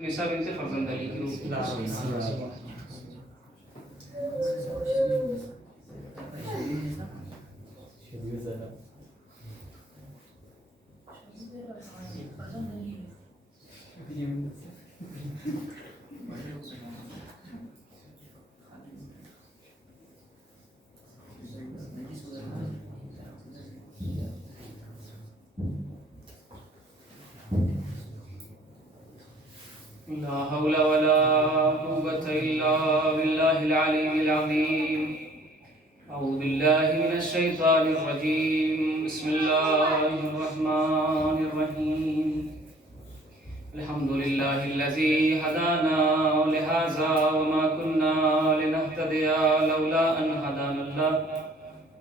نساء بنت فرزند علی کی روح لا حول ولا قوة إلا بالله العلي العظيم. أعوذ بالله من الشيطان الرجيم. بسم الله الرحمن الرحيم. الحمد لله الذي هدانا لهذا وما كنا لنهتدي لولا أن هدانا الله.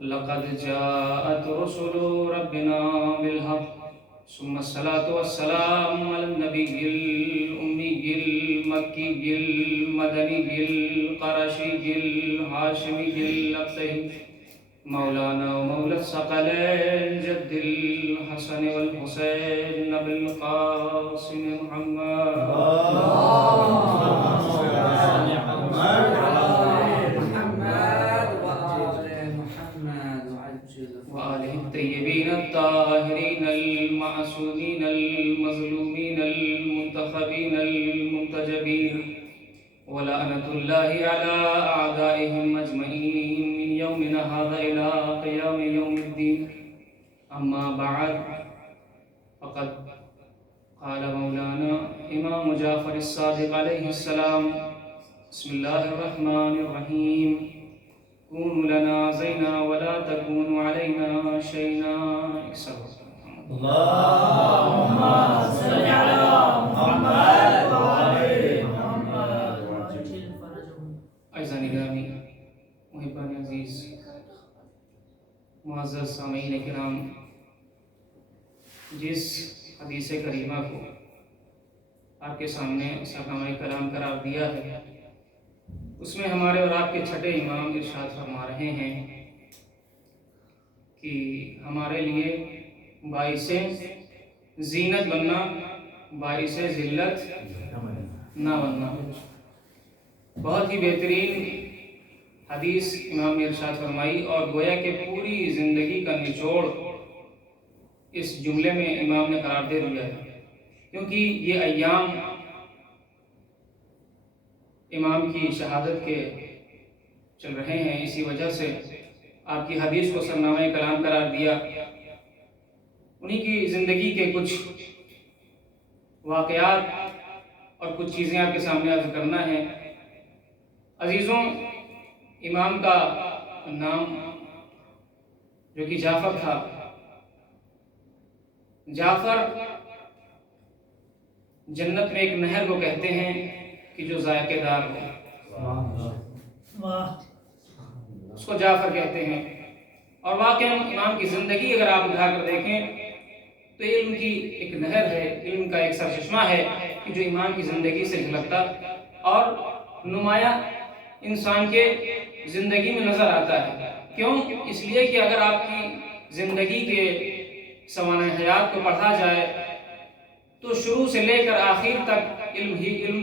لقد جاءت رسل ربنا بالحق. ثم الصلاة والسلام على النبي الأمي المكي المدني القرشي الهاشمي الأقصي مولانا ومولى الثقلين جد الحسن والحسين نبي القاسم محمد وآله الطيبين الطاهرين المعصومين المظلومين المنتخبين المنتجبين ولعنة الله على أعدائهم أجمعين من يومنا هذا إلى قيام يوم الدين. أما بعد فقد قال مولانا إمام جعفر الصادق عليه السلام. بسم الله الرحمن الرحيم. كونوا لنا زينا ولا تكونوا علينا شينا. اللهم صل على محمد وعلى محمد. اعزائي گرامی، محبان عزیز، معزز سامعین کرام، جس حدیث کریمہ کو آپ کے سامنے ساقامہ کلام قرار دیا ہے، اس میں ہمارے اور آپ کے چھٹے امام ارشاد فرما رہے ہیں کہ ہمارے لیے باعث زینت بننا، باعث ذلت نہ بننا. بہت ہی بہترین حدیث امام نے ارشاد فرمائی، اور گویا کہ پوری زندگی کا نچوڑ اس جملے میں امام نے قرار دے دیا ہے، کیونکہ یہ ایام امام کی شہادت کے چل رہے ہیں. اسی وجہ سے آپ کی حدیث کو سرنامہ کلام قرار دیا. انہی کی زندگی کے کچھ واقعات اور کچھ چیزیں آپ کے سامنے عرض کرنا ہے. عزیزوں، امام کا نام جو کہ جعفر تھا. جعفر جنت میں ایک نہر کو کہتے ہیں کہ جو ذائقے دار ہو، اس کو جعفر کہتے ہیں. اور واقعاً امام کی زندگی اگر آپ اٹھا کر دیکھیں تو علم کی ایک نہر ہے، علم کا ایک سرچشمہ ہے کہ جو امام کی زندگی سے جھلکتا اور نمایاں انسان کے زندگی میں نظر آتا ہے. کیوں؟ اس لیے کہ اگر آپ کی زندگی کے سوانح حیات کو پڑھا جائے تو شروع سے لے کر آخر تک علم ہی علم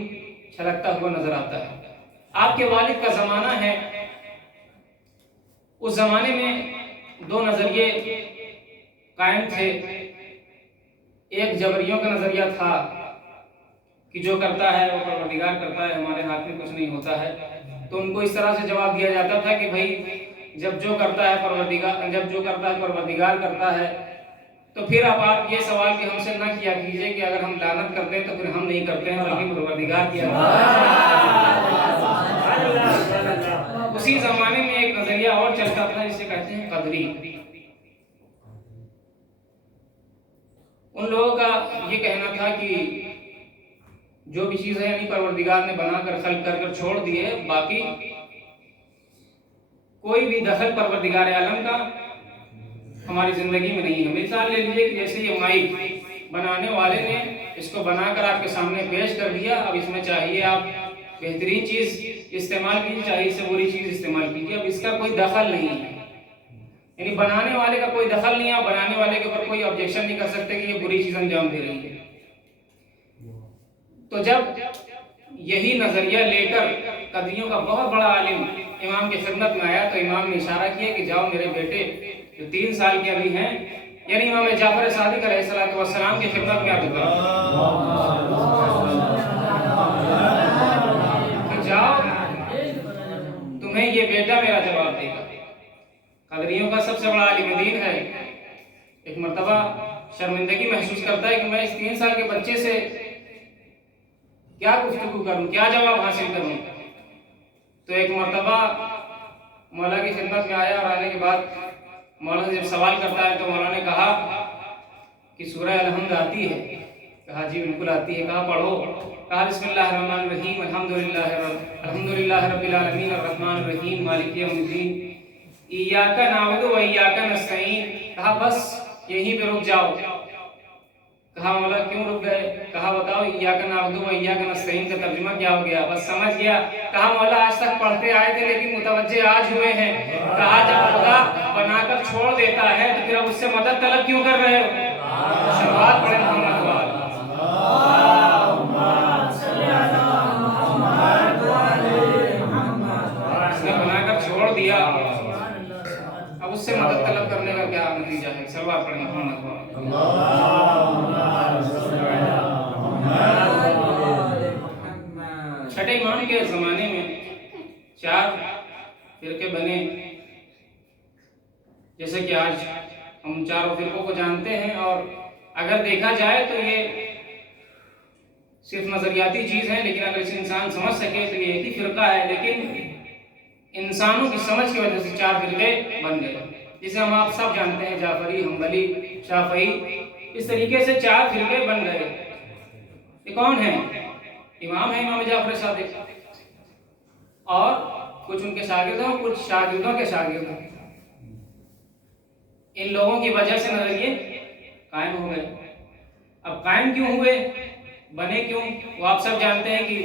چھلکتا ہوا نظر آتا ہے. آپ کے والد کا زمانہ ہے، اس زمانے میں دو نظریے قائم تھے. ایک جبریوں کا نظریہ تھا کہ جو کرتا ہے وہ پروردگار کرتا ہے، ہمارے ہاتھ میں کچھ نہیں ہوتا ہے. تو ان کو اس طرح سے جواب دیا جاتا تھا کہ بھائی جب جو کرتا ہے پروردگار کرتا ہے. تو پھر اب آپ یہ سوال کہ ہم سے نہ کیا کیجئے کہ اگر ہم لعنت کرتے ہیں تو پھر ہم نہیں کرتے ہیں بلکہ پروردگار کیا. اسی زمانے میں ایک نظریہ اور چلتا تھا جسے کہتے ہیں قدری. ان لوگوں کا یہ کہنا تھا کہ جو بھی چیزیں یعنی پروردگار نے بنا کر خلق کر کر چھوڑ دیے، باقی کوئی بھی دخل پروردگار عالم کا ہماری زندگی میں نہیں ہے. مثال لے لیجئے کہ جیسے یہ مائک بنانے والے نے اس کو بنا کر آپ کے سامنے پیش کر دیا. اب اس میں چاہیے آپ بہترین چیز استعمال کیجیے، چاہیے اس سے بری چیز استعمال کیجیے. اب اس کا کوئی دخل نہیں ہے، یعنی بنانے والے کا کوئی دخل نہیں ہے. آپ بنانے والے کے اوپر کوئی آبجیکشن نہیں کر سکتے کہ یہ بری چیز انجام دے رہی ہے. تو جب یہی نظریہ لے کر قدریوں کا بہت بڑا عالم امام کی خدمت میں آیا تو امام نے اشارہ کیا کہ جاؤ میرے بیٹے جو 3 سال کے ابھی ہیں، یعنی امام جعفر صادق علیہ السلام کی خدمت میں آ کہ جاؤ تمہیں یہ بیٹا میرا جواب دے گا۔ قدریوں کا سب سے بڑا عالم دین ہے، ایک مرتبہ شرمندگی محسوس کرتا ہے کہ میں اس 3 سال کے بچے سے کیا گفتگو کروں، کیا جواب حاصل کروں۔ تو ایک مرتبہ مولا کی خدمت میں آیا اور آنے کے بعد مولا سے جب سوال کرتا ہے تو مولا نے کہا کہ سورہ الحمد آتی ہے؟ کہا جی بالکل آتی ہے۔ کہا پڑھو۔ کہا بسم اللہ الرحمن الرحیم الحمدللہ رب العالمین الرحمن الرحیم مالک یوم الدین ایاک نعبد و ایاک نستعین۔ کہا بس یہیں پہ رک جاؤ۔ کہا مولا کیوں رک گئے؟ کہا بتاؤ ایاک نعبد و ایاک نستعین کا ترجمہ کیا ہو گیا؟ بس سمجھ گیا۔ کہا مولا آج تک پڑھتے آئے تھے لیکن متوجہ آج ہوئے ہیں۔ کہا جب خدا بنا کر چھوڑ دیتا ہے تو پھر اب اس سے مدد طلب کیوں کر رہے ہو؟ شروعات پڑھیں محمد وال اس نے بنا کر چھوڑ دیا، اب اس سے مدد طلب کرنے کا کیا نتیجہ ہے؟ شروعات پڑھیں محمد وال چھٹے امام کے زمانے میں 4 فرقے بنے، جیسے کہ آج ہم 4 فرقوں کو جانتے ہیں، اور اگر دیکھا جائے تو یہ صرف نظریاتی چیز ہے، لیکن اگر اسے انسان سمجھ سکے تو یہ ایک ہی فرقہ ہے، لیکن انسانوں کی سمجھ کی وجہ سے 4 فرقے بن گئے، جسے ہم آپ سب جانتے ہیں، جعفری، حنبلی، شافعی، اس طریقے سے 4 فرقے بن گئے۔ یہ کون ہیں؟ امام ہیں امام جعفر صادق، اور کچھ ان کے شاگرد ہیں اور کچھ شاگردوں کے شاگرد ہیں۔ ان لوگوں کی وجہ سے نظریے قائم ہو گئے۔ اب قائم کیوں ہوئے، بنے کیوں، وہ آپ سب جانتے ہیں کہ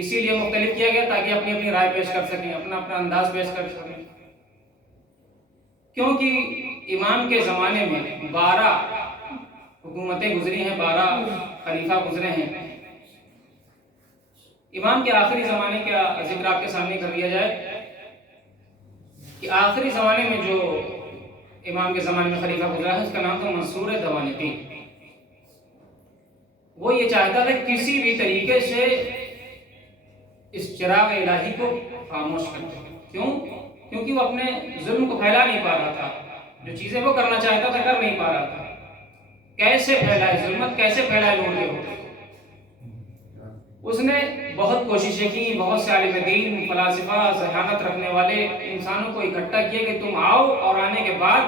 اسی لیے مختلف کیا گیا تاکہ اپنی اپنی رائے پیش کر سکیں، اپنا اپنا انداز پیش کر سکیں۔ کیونکہ امام کے زمانے میں 12 حکومتیں گزری ہیں، 12 خلیفہ گزرے ہیں۔ امام کے آخری زمانے کا ذکر آپ کے سامنے کر دیا جائے کہ آخری زمانے میں جو امام کے زمانے میں خلیفہ گزرا ہے اس کا نام تھا منصور دوانقی۔ وہ یہ چاہتا تھا کسی بھی طریقے سے اس چراغ الہی کو خاموش کر دے۔ کیوں؟ کیونکہ وہ اپنے ظلم کو پھیلا نہیں پا رہا تھا، جو چیزیں وہ کرنا چاہتا تھا کر نہیں پا رہا تھا۔ کیسے پھیلائے ظلمت، کیسے پھیلائے لوگوں کے ہوتے۔ اس نے بہت کوششیں کی، بہت سے عالم دین، فلاسفہ، ذہانت رکھنے والے انسانوں کو اکٹھا کیا کہ تم آؤ اور آنے کے بعد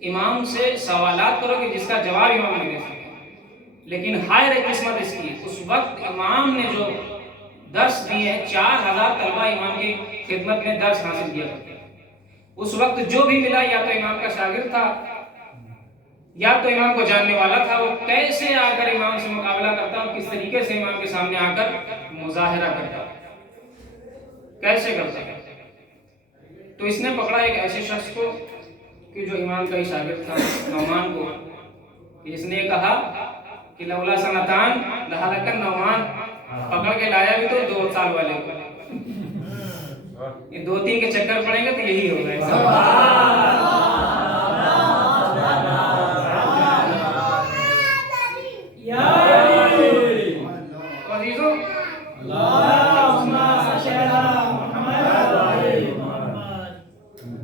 امام سے سوالات کرو کہ جس کا جواب امام نے دے سکے۔ لیکن ہائے رے قسمت اس کی، اس وقت امام نے جو درس دیے ہیں، 4000 طلبہ امام کی خدمت میں درس حاصل کیا کرتے ہیں۔ اس وقت جو بھی ملا یا تو امام کا شاگرد تھا یا تو امام کو جاننے والا تھا، وہ کیسے آ کر امام سے مقابلہ کرتا اور کس طریقے سے امام کے سامنے آ کر مظاہرہ کرتا، کیسے کرتا۔ تو اس نے پکڑا ایک ایسے شخص کو کہ جو امام کا ہی شاگرد تھا، نعمان کو، جس نے کہا کہ لولا سنتان لہلک النعمان، پکڑ کے لایا بھی تو 2 سال والے کو، یہ 2-3 کے چکر پڑیں گے تو یہی ہوگا۔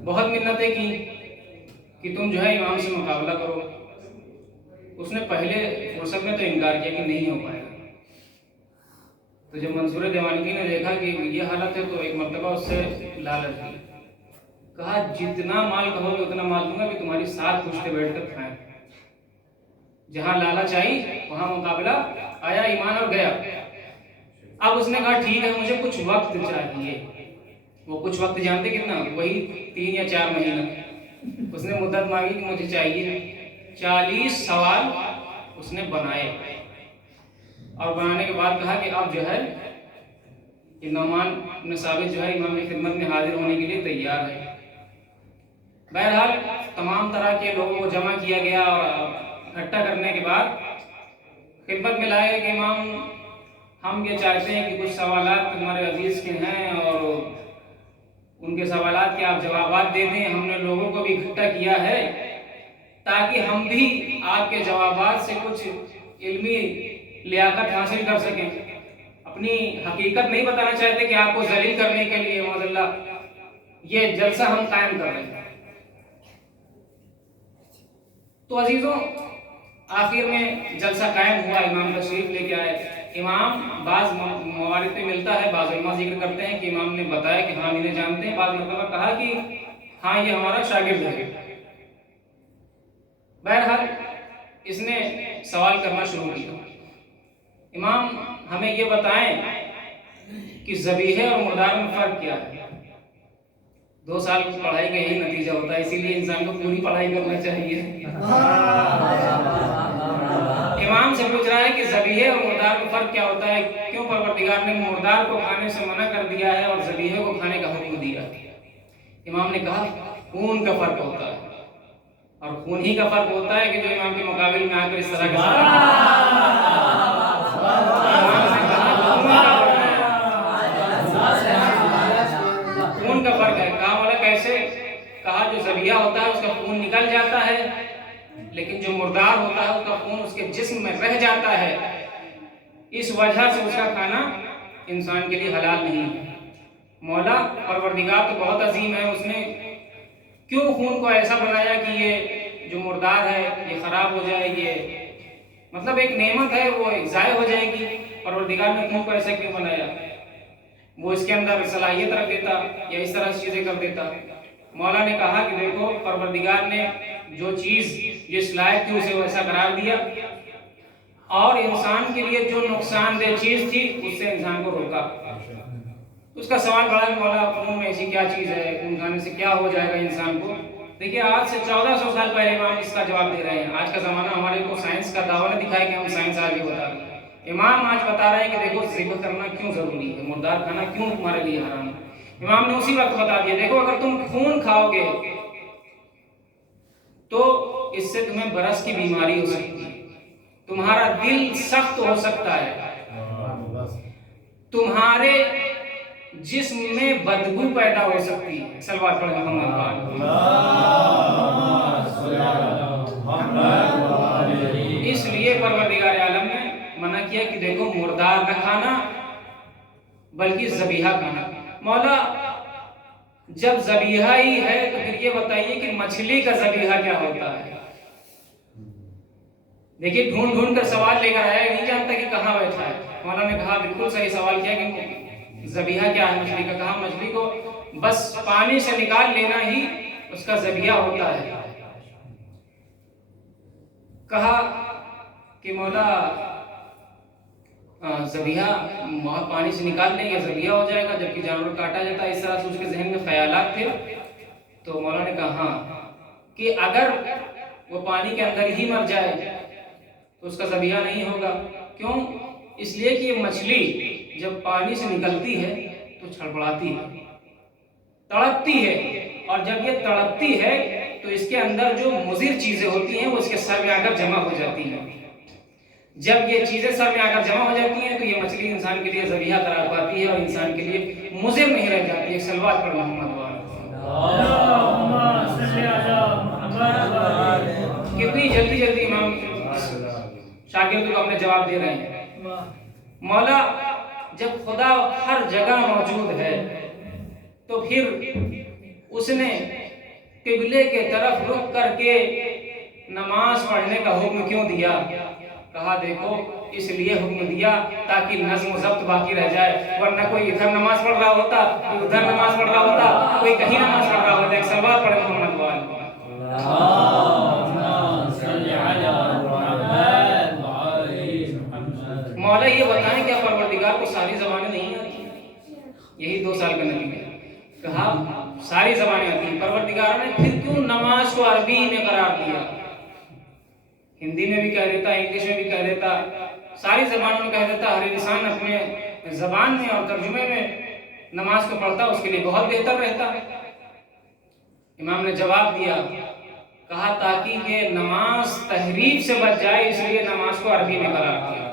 بہت منتیں کی کہ تم جو ہے امام سے مقابلہ کرو۔ اس نے پہلے فرصت میں تو انکار کیا کہ نہیں ہو پائے گا۔ تو جب منصور دیوانقی نے دیکھا کہ یہ حالت ہے تو ایک مرتبہ اس سے لالچ دی، کہا جتنا مال کہو گے اتنا مال دوں گا کہ تمہاری 7 پشتے بیٹھ کر کھائیں۔ جہاں لالچ آئی وہاں مقابلہ آیا، ایمان اور گیا۔ اب اس نے کہا ٹھیک ہے مجھے کچھ وقت چاہیے۔ وہ کچھ وقت جانتے کتنا؟ وہی 3 یا 4 مہینہ۔ اس نے مدت مانگی کہ مجھے چاہیے۔ 40 سوال اس نے بنائے، اور بنانے کے بعد کہا کہ اب جو ہے کہ نعمان بن ثابت جو ہے امام کی خدمت میں حاضر ہونے کے لیے تیار ہے۔ بہرحال تمام طرح کے لوگوں کو جمع کیا گیا اور اکٹھا کرنے کے بعد خدمت میں لائے کہ امام ہم یہ چاہتے ہیں کہ کچھ سوالات ہمارے عزیز کے ہیں اور ان کے سوالات کے آپ جوابات دے دیں. ہم نے لوگوں کو بھی اکٹھا کیا ہے تاکہ ہم بھی آپ کے جوابات سے کچھ علمی لیاقت حاصل کر سکیں. اپنی حقیقت نہیں بتانا چاہتے کہ آپ کو ذلیل کرنے کے لیے معاذ اللہ یہ جلسہ ہم قائم کر رہے ہیں. تو عزیزوں آخر میں جلسہ قائم ہوا. امام تشریف لے کے آئے. امام بعض موارد پہ ملتا ہے، بعض علماء ذکر کرتے ہیں کہ امام نے بتایا کہ ہاں انہیں جانتے ہیں، بعض مرتبہ کہا کہ ہاں یہ ہمارا شاگرد ہے. بہرحال اس نے سوال کرنا شروع کیا. امام ہمیں یہ بتائیں کہ ذبیحے اور مردار میں فرق کیا ہے. 2 سال پڑھائی کا یہی نتیجہ ہوتا ہے، اسی لیے انسان کو پوری پڑھائی کرنا چاہیے. امام سے پوچھ رہا ہے کہ ذبیحے اور مردار میں فرق کیا ہوتا ہے، کیوں پروردگار نے مردار کو کھانے سے منع کر دیا ہے اور ذبیحے کو کھانے کا حکم دیا. امام نے کہا خون کا فرق ہوتا ہے، اور خون ہی کا فرق ہوتا ہے کہ جو امام کے مقابل میں آ کر اس طرح کا خون کا فرق ہے. کہا مولا کیسے؟ کہا جو ذبیحہ ہوتا ہے اس کا خون نکل جاتا ہے، لیکن جو مردار ہوتا ہے اس کا خون اس کے جسم میں رہ جاتا ہے. اس وجہ سے اس کا کھانا انسان کے لیے حلال نہیں ہے. مولا پروردگار تو بہت عظیم ہے، اس نے کیوں خون کو ایسا بنایا کہ یہ جو مردار ہے یہ خراب ہو جائے، یہ مطلب ایک نعمت ہے وہ ضائع ہو جائے گی. پروردگار نے خون کو ایسا کیوں بنایا؟ وہ اس کے اندر صلاحیت رکھ دیتا یا اس طرح چیزیں کر دیتا. مولا نے کہا کہ دیکھو پروردگار نے جو چیز جس لائق تھی اسے ویسا قرار دیا، اور انسان کے لیے جو نقصان دہ چیز تھی اس سے انسان کو روکا. اس کا سوال بڑا کہ مولا خون میں ایسی کیا چیز ہے، خون کھانے سے کیا ہو جائے گا انسان کو؟ دیکھیے آج سے 1400 سال پہلے امام اس کا جواب دے رہے ہیں. آج کا زمانہ ہمارے کو سائنس کا دعویٰ نہ دکھائے کہ ہم سائنس آگے بتا رہے ہیں. امام آج بتا رہے ہیں کہ دیکھو ذبح کرنا کیوں ضروری ہے، مردار کھانا کیوں تمہارے لیے حرام ہے. امام نے اسی وقت بتا دیا دیکھو اگر تم خون کھاؤ گے تو اس سے تمہیں برس کی بیماری ہو سکتی ہے، تمہارا دل سخت ہو سکتا ہے، تمہارے جسم میں بدبو پیدا ہو سکتی ہے. صلوات پڑھ محمد. اس لیے پروردگار عالم نے منع کیا کہ دیکھو مردار نہ کھانا بلکہ ذبیحہ کھانا. مولا جب ذبیحہ ہی ہے تو پھر یہ بتائیے کہ مچھلی کا ذبیحہ کیا ہوتا ہے. دیکھیے ڈھونڈ ڈھونڈ کر سوال لے کر آیا، نہیں جانتا کہ کہاں بیٹھا ہے. مولا نے کہا بالکل صحیح سوال کیا کہ ذبیحہ کیا ہے مچھلی کا. کہا مچھلی کو بس پانی سے نکال لینا ہی اس کا ذبیحہ ہوتا ہے. کہا کہ مولا ذبیحہ پانی سے نکال لیں گے ذبیحہ ہو جائے گا جبکہ جانور کاٹا جاتا ہے، اس طرح سے اس کے ذہن میں خیالات تھے. تو مولا نے کہا ہاں کہ اگر وہ پانی کے اندر ہی مر جائے تو اس کا ذبیحہ نہیں ہوگا. کیوں؟ اس لیے کہ یہ مچھلی جب پانی سے نکلتی ہے تو چھڑبڑاتی ہے، تڑپتی ہے، اور جب یہ تڑپتی ہے تو اس کے اندر جو مضر چیزیں ہوتی ہیں وہ اس کے سر میں آ کر جمع ہو جاتی ہیں. جب یہ چیزیں سر میں آ کر جمع ہو جاتی ہیں تو یہ مچھلی انسان کے لیے ذبیحہ قرار پاتی ہے اور انسان کے لیے مضر نہیں رہ جاتی ہے. صلوات پڑھ محمد. کتنی جلدی جلدی امام شاگردوں کو اپنے جواب دے رہے ہیں. مولا جب خدا ہر جگہ موجود ہے تو پھر اس نے قبلے کے طرف رخ کر کے نماز پڑھنے کا حکم کیوں دیا؟ کہا دیکھو اس لیے حکم دیا تاکہ نظم و ضبط باقی رہ جائے، ورنہ کوئی ادھر نماز پڑھ رہا ہوتا، کوئی ادھر نماز پڑھ رہا ہوتا، کوئی کہیں نماز پڑھ رہا ہوتا. ایک سلوات پڑھے محمد وال. مولا یہ بتائیں کیا پروردگار کو ساری زبانیں نہیں آتی؟ یہی 2 سال کا نتیجہ. کہا ساری زبانیں آتی ہیں. پروردگار نے پھر کیوں نماز کو عربی میں قرار دیا؟ ہندی میں بھی کہہ دیتا، انگلش میں بھی کہہ دیتا، ساری زبانوں میں کہہ دیتا. ہر انسان اپنے زبان میں اور ترجمے میں نماز کو پڑھتا اس کے لیے بہت بہتر رہتا. امام نے جواب دیا، کہا تاکہ یہ نماز تحریف سے بچ جائے، اس لیے نماز کو عربی میں قرار دیا۔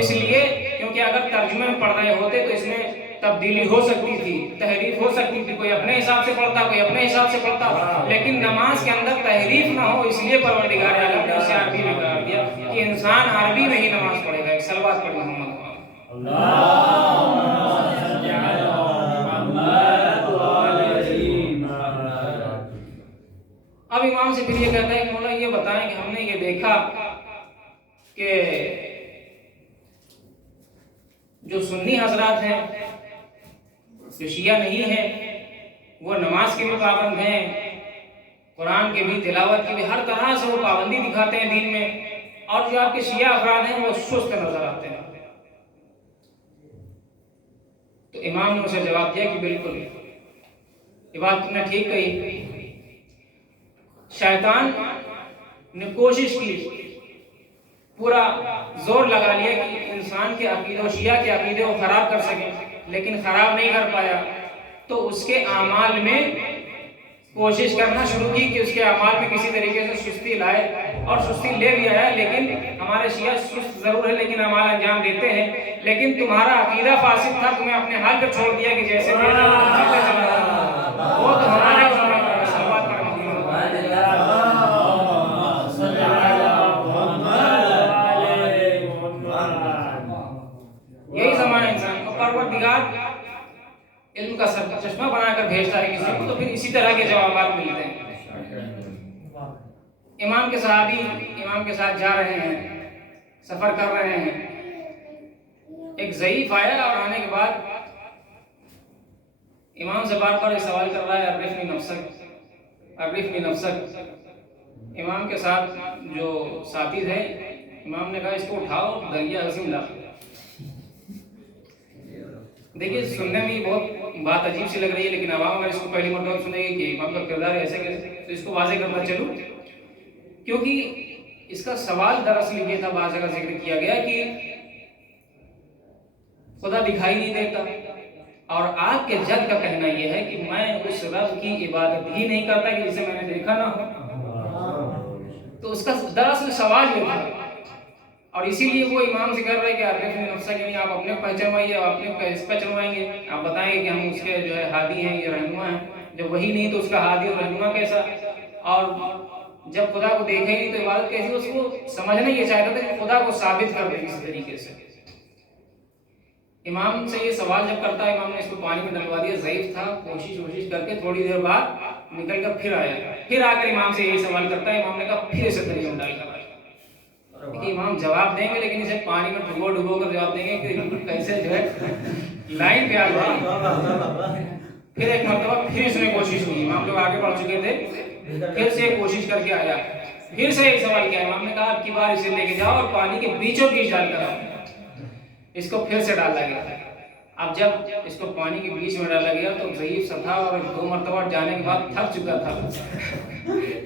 اس لیے کیونکہ اگر ترجمے میں پڑھ رہے ہوتے تو اس میں تبدیلی ہو سکتی تھی، تحریف ہو سکتی تھی، کوئی اپنے حساب سے پڑھتا، کوئی اپنے حساب سے پڑھتا، لیکن نماز کے اندر تحریف نہ ہو، اس لیے پروردگار عالم نے اسے عربی میں قرار دیا کہ انسان عربی میں ہی نماز پڑھے گا۔ ایک صلوات پڑھ محمد۔ اب امام سے پھر یہ کہتا ہے کہ مولا یہ بتائیں کہ ہم نے یہ دیکھا کہ جو سنی حضرات ہیں، جو شیعہ نہیں ہیں، وہ نماز کے بھی پابند ہیں، قرآن کے بھی، تلاوت کے بھی، ہر طرح سے وہ پابندی دکھاتے ہیں دین میں، اور جو آپ کے شیعہ افراد ہیں وہ سست نظر آتے ہیں۔ تو امام نے اسے جواب دیا کہ بالکل یہ بات تم نے ٹھیک کہی۔ شیطان نے کوشش کی، پورا زور لگا لیا کہ انسان کے عقیدے و شیعہ کے عقیدے کو خراب کر سکیں، لیکن خراب نہیں کر پایا۔ تو اس کے اعمال میں کوشش کرنا شروع کی کہ اس کے اعمال میں کسی طریقے سے سستی لائے، اور سستی لے بھی آیا۔ لیکن ہمارے شیعہ سست ضرور ہے لیکن اعمال انجام دیتے ہیں، لیکن تمہارا عقیدہ فاسد تھا، تمہیں اپنے حال پہ چھوڑ دیا کہ جیسے وہ تو ہمارے یہی زمانہ انسان کو پروردگار علم کا چشمہ بنا کر بھیجتا ہے کسی کو، تو پھر اسی طرح کے جوابات ملتے ہیں۔ امام کے صحابی امام کے ساتھ جا رہے ہیں، سفر کر رہے ہیں، ایک ضعیف آیا اور آنے کے بعد امام سے بار بار سوال کر رہا ہے، عرفنی نفسک، عرفنی نفسک۔ امام کے ساتھ جو ساتھی تھے، امام نے کہا اس کو اٹھاؤ، دریا عظیم لا۔ دیکھیے سننے میں بہت بات عجیب سی لگ رہی ہے، لیکن عوام اگر اس کو پہلی مرتبہ سنے گی کہ امام کا کردار ایسے کیسے، تو اس کو واضح کرنا چلوں، کیونکہ اس کا سوال دراصل یہ تھا، بعض جگہ ذکر کیا گیا کہ خدا دکھائی نہیں دیتا، اور آپ کے جد کا کہنا یہ ہے کہ میں اس رب کی عبادت ہی نہیں کرتا کہ جسے میں نے دیکھا نہ ہو۔ تو اس کا دراصل سوال یہ تھا، اور اسی لیے وہ امام سے کر رہے کہ عرفنی نفسک، کہ نہیں آپ اپنے پہچانوائیے، آپ اپنے کیسے پہچانوائیں گے، آپ بتائیں گے کہ ہم اس کے جو ہے ہادی ہیں، یہ رہنما ہیں، جب وہی نہیں تو اس کا ہادی اور رہنما کیسا، اور جب خدا کو دیکھے نہیں تو عبادت کیسی۔ اس کو سمجھنا یہ چاہتا تھا کہ خدا کو ثابت کر دے کسی طریقے سے۔ امام سے یہ سوال جب کرتا ہے، امام نے اس کو پانی میں ڈلوا دیا، ضعیف تھا، کوشش کر کے تھوڑی دیر بعد نکل کر پھر آیا، پھر آ کر امام سے یہی سوال کرتا ہے۔ امام نے کہا پھر اسے دریا میں ڈال کر آیا۔ امام جواب دیں گے لیکن اسے پانی میں ڈبو کر جواب دیں گے کہ کیسے جو ہے لائن پہ آ جائے۔ پھر ایک مرتبہ پھر اس نے کوشش کی، امام لوگ آگے بڑھ چکے تھے، پھر سے کوشش کر کے آیا، پھر سے ایک سوال کیا۔ امام نے کہا اب کی بار اسے لے کے جاؤ اور پانی کے بیچوں بیچ ڈال کر آؤ۔ اس کو پھر سے ڈالا گیا۔ اب جب اس کو پانی کے بیچ میں ڈالا گیا تو ضعیف سا تھا، اور 2 مرتبہ جانے کے بعد تھک چکا تھا،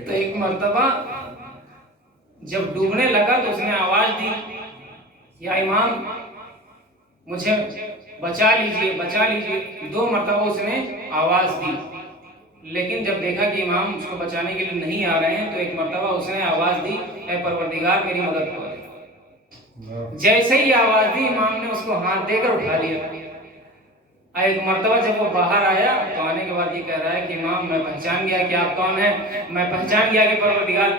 تو ایک مرتبہ جب ڈوبنے لگا تو اس نے آواز دی، یا امام مجھے بچا لیجئے، بچا لیجئے۔ 2 مرتبہ اس نے آواز دی، لیکن جب دیکھا کہ امام اس کو بچانے کے لیے نہیں آ رہے ہیں تو ایک مرتبہ اس نے آواز دی، اے پروردگار میری مدد کر۔ جیسے ہی آواز دی، امام نے اس کو ہاتھ دے کر اٹھا لیا۔ ایک مرتبہ جب وہ باہر آیا تو آنے کے بعد یہ کہہ رہا ہے کہ امام میں پہچان گیا کہ آپ کون ہیں، میں پہچان گیا کہ پروردگار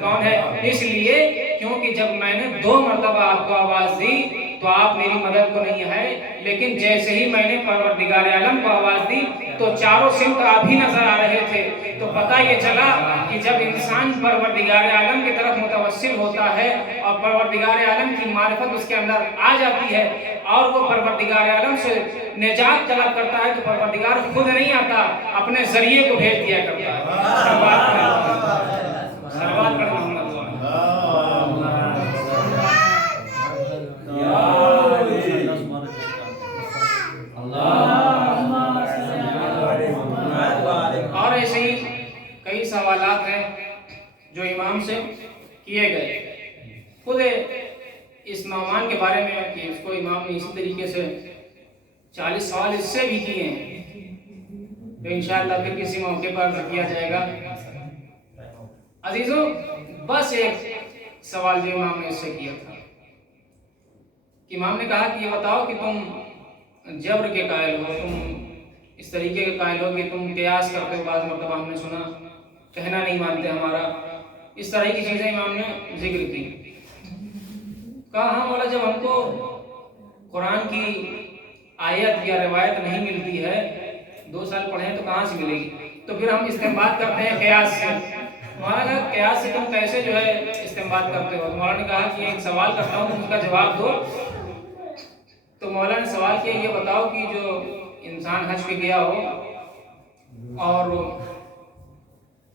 کون ہے، اس لیے کیونکہ جب میں نے 2 مرتبہ آپ کو آواز دی تو آپ میری مدد کو نہیں آئے، لیکن جیسے ہی میں نے پروردگار عالم کو آواز دی تو چاروں سمت آپ ہی نظر آ رہے تھے۔ تو پتہ یہ چلا کہ جب انسان پروردگار عالم کی طرف متوسل ہوتا ہے اور پروردگار عالم کی معرفت اس کے اندر آ جاتی ہے اور وہ پروردگار عالم سے نجات طلب کرتا ہے، تو پروردگار خود نہیں آتا، اپنے ذریعے کو بھیج دیا کرتا ہے۔ صلوات پڑھ محمد۔ اور ایسے ہی کئی سوالات ہیں جو امام سے کیے گئے۔ خود اس نعمان کے بارے میں کہ اس کو امام نے اسی طریقے سے 40 سوال اس سے بھی کیے ہیں، تو انشاءاللہ پھر کسی موقع پر کیا جائے گا۔ عزیزوں بس ایک سوال جو امام نے اس سے کیا تھا کہ امام نے کہا کہ یہ بتاؤ کہ تم جبر کے قائل ہو، تم اس طریقے کے قائل ہو کہ تم قیاس کرتے ہو، بعض مرتبہ ہم نے سنا کہنا نہیں مانتے ہمارا، اس طرح کی چیزیں امام نے ذکر کی۔ کہا ہاں مولا، جب ہم کو قرآن کی آیت یا روایت نہیں ملتی ہے، 2 سال پڑھیں تو کہاں سے ملے گی، تو پھر ہم استنباط کرتے ہیں قیاس سے۔ مولانا کہا قیاس سے تم کیسے جو ہے استنباط کرتے ہو؟ مولانا نے کہا کہ ایک سوال کرتا ہوں، تم اس کا جواب دو۔ تو مولانا نے سوال کیا یہ بتاؤ کہ جو انسان حج پہ گیا ہو اور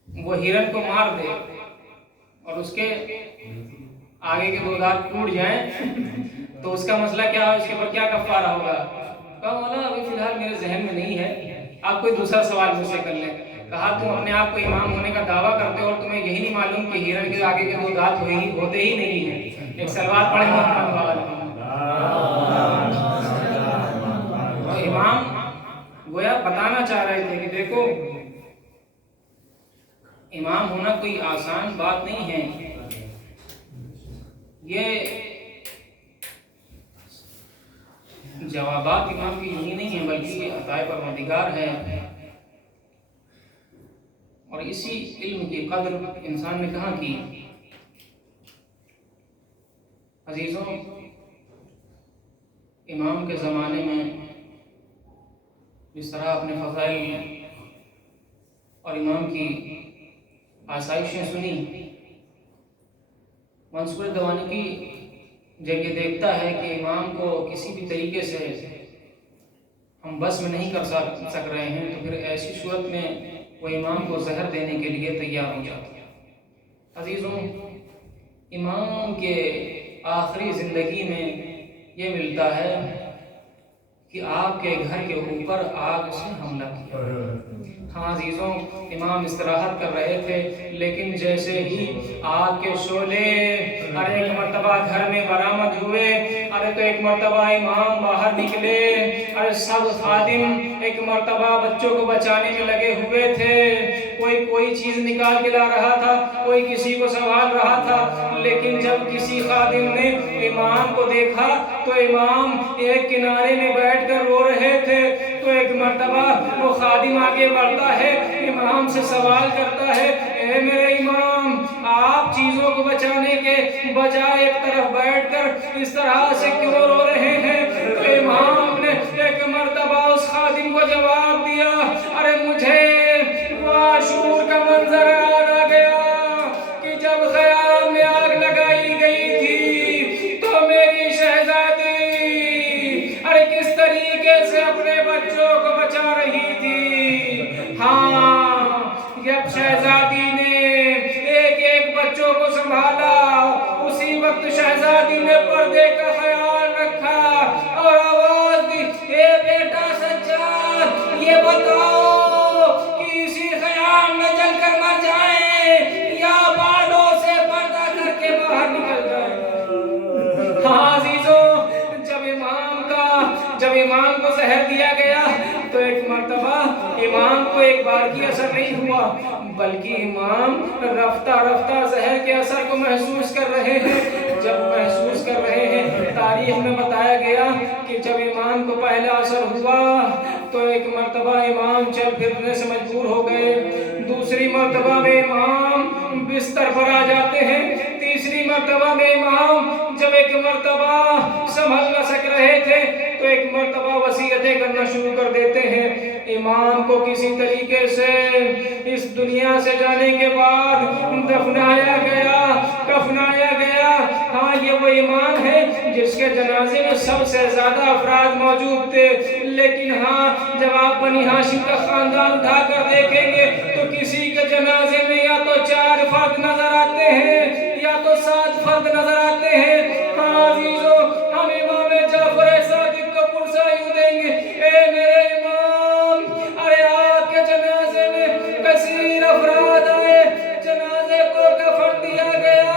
وہ ہرن کو مار دے اور اس کے آگے کے 2 دانت ٹوٹ جائیں تو اس کا مسئلہ کیا ہو، اس کے اوپر کیا کفارہ ہوگا؟ کہا مولا ابھی فی الحال میرے ذہن میں نہیں ہے، آپ کوئی دوسرا سوال مجھ سے کر لیں۔ کہا تم اپنے آپ کو امام ہونے کا دعویٰ کرتے ہو اور تمہیں یہی نہیں معلوم کہ ہرن کے آگے کے 2 دانت ہوتے ہی نہیں ہیں؟ ایک سلوات پڑھیں محمد والا۔ تو امام گویا بتانا چاہ رہے تھے کہ دیکھو امام ہونا کوئی آسان بات نہیں ہے، یہ جوابات امام کی یہی نہیں ہیں بلکہ یہ عطائے پروردگار ہے، اور اسی علم کی قدر انسان نے کہاں کی؟ عزیزوں امام کے زمانے میں جس طرح اپنے فضائل اور امام کی آسائشیں سنی، منصور دوانی کی جب یہ دیکھتا ہے کہ امام کو کسی بھی طریقے سے ہم بس میں نہیں کر سک رہے ہیں، تو پھر ایسی صورت میں وہ امام کو زہر دینے کے لیے تیار ہو جاتا ہے۔ عزیزوں امام کے آخری زندگی میں یہ ملتا ہے کہ آپ کے گھر کے اوپر آگ سے حملہ کیا۔ ہاں عزیزوں امام استراحت کر رہے تھے، لیکن جیسے ہی آگ کے شعلے ایک مرتبہ گھر میں برآمد ہوئے، تو ایک مرتبہ امام باہر نکلے، سب خادم ایک مرتبہ بچوں کو بچانے میں لگے ہوئے تھے، کوئی چیز نکال کے لا رہا تھا، کوئی کسی کو سنبھال رہا تھا، لیکن جب کسی خادم نے امام کو دیکھا تو امام ایک کنارے میں بیٹھ کر رو رہے تھے، تو ایک مرتبہ وہ خادم آگے بڑھتا ہے، امام سے سوال کرتا ہے، اے میرے امام آپ چیزوں کو بچانے کے بجائے ایک طرف بیٹھ کر اس طرح سے کیوں رو رہے ہیں؟ تو امام نے ایک مرتبہ اس خادم کو جواب دیا، ارے مجھے عاشور کا منظر یاد آ گیا کہ جب خیام میں آگ لگائی گئی تھی تو میری شہزادی کس طریقے سے اپنے بچوں کو بچا رہی تھی۔ ہاں جب شہزادی نے ایک بچوں کو سنبھالا، اسی وقت شہزادی نے پردے کا خیال رکھا اور آواز دی، اے بیٹا سجاد یہ بتاؤ کہ اسی خیام میں جل کر مر جائیں یا بالوں سے پردہ کر کے باہر نکل جائیں۔ ہاں عزیزوں جب امام کو زہر دیا گیا تو ایک مرتبہ امام کو ایک بار کی اثر نہیں ہوا، بلکہ امام رفتہ رفتہ زہر کے اثر کو محسوس کر رہے ہیں۔ جب محسوس کر رہے ہیں، تاریخ میں بتایا گیا کہ جب امام کو پہلا اثر ہوا تو ایک مرتبہ امام چل پھرنے سے مجبور ہو گئے، دوسری مرتبہ میں امام بستر پر آ جاتے ہیں، تیسری مرتبہ میں امام جب ایک مرتبہ سنبھل نہ سک رہے تھے تو ایک مرتبہ وصیتیں کرنا شروع کر دیتے ہیں۔ امام کو کسی طریقے سے اس دنیا سے جانے کے بعد دفنایا گیا، کفنایا گیا۔ ہاں یہ وہ امام ہے جس کے جنازے میں سب سے زیادہ افراد موجود تھے، لیکن ہاں جب آپ بنی ہاشم کا خاندان اٹھا کر دیکھیں گے تو کسی کے جنازے میں یا تو 4 فرد نظر آتے ہیں یا تو 7 فرد نظر آتے ہیں۔ ہاں عزیزو ہم امام جعفر صادق کو پرسہ یوں دیں گے، اے میرے امام ارے آپ کے جنازے میں کثیر افراد آئے، جنازے کو کفن دیا گیا،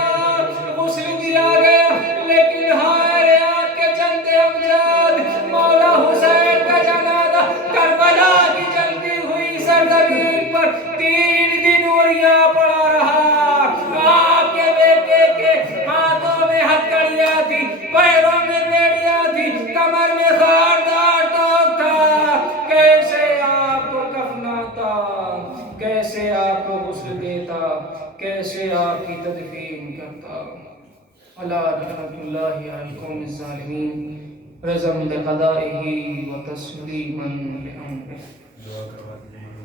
غسل دیا گیا، لیکن ہائے آپ کے چند امجاد مولا حسین کا جنازہ کربلا کی جلتی ہوئی سرزمین پر 3 دن اوریا پڑا رہا۔ کیسے آپ کو غسل دیتا، کیسے آپ کی تدفین کرتا۔ الا رحمت اللہ علی القوم الظالمین رضا بقضائہ و تسلیما بامرہ۔